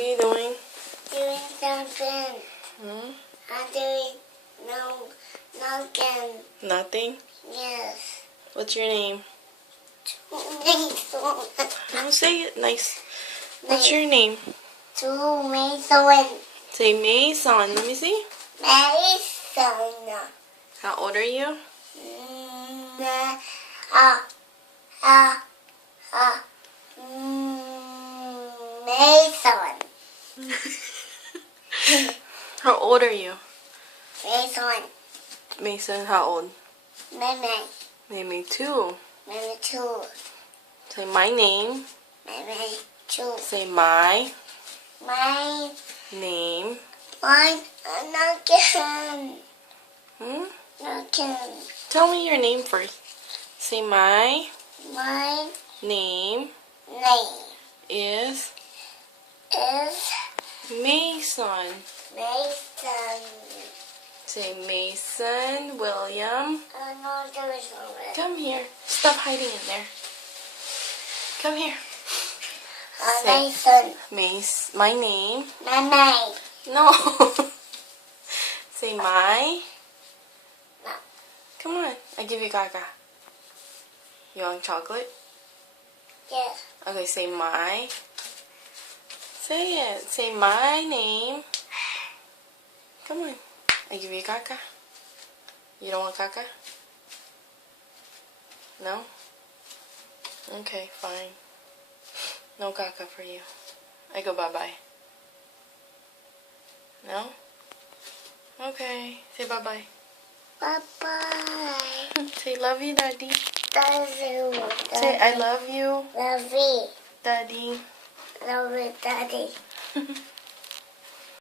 are you doing? Doing something. Hmm? I'm doing nothing. Nothing? Yes. What's your name? Mason. No, say it nice. What's your name? Mason. Say Mason. Let me see. Mason. How old are you? Mason. How old are you? Mason. Mason, how old? Meme. Maybe 2. Meme too. Say my name. Meme too. Say my My name. nothing. Hmm? Nothing. Tell me your name first. Say my My name name is is Mason. Mason. Say Mason William. No, there is no red. Come here. Stop hiding in there. Come here. Say Mason. my name. My name. No. Say my. No. Come on. I give you Gaga. You want chocolate? Yes. Okay, say my. Say it. Say my name. Come on. I give you Gaga. You don't want Gaga? No? Okay, fine. No Gaga for you. I go bye-bye. No? Okay. Say bye-bye. Bye-bye. Say love you, Daddy. Love you. Say I love you, Love you. Daddy. Love you, Daddy.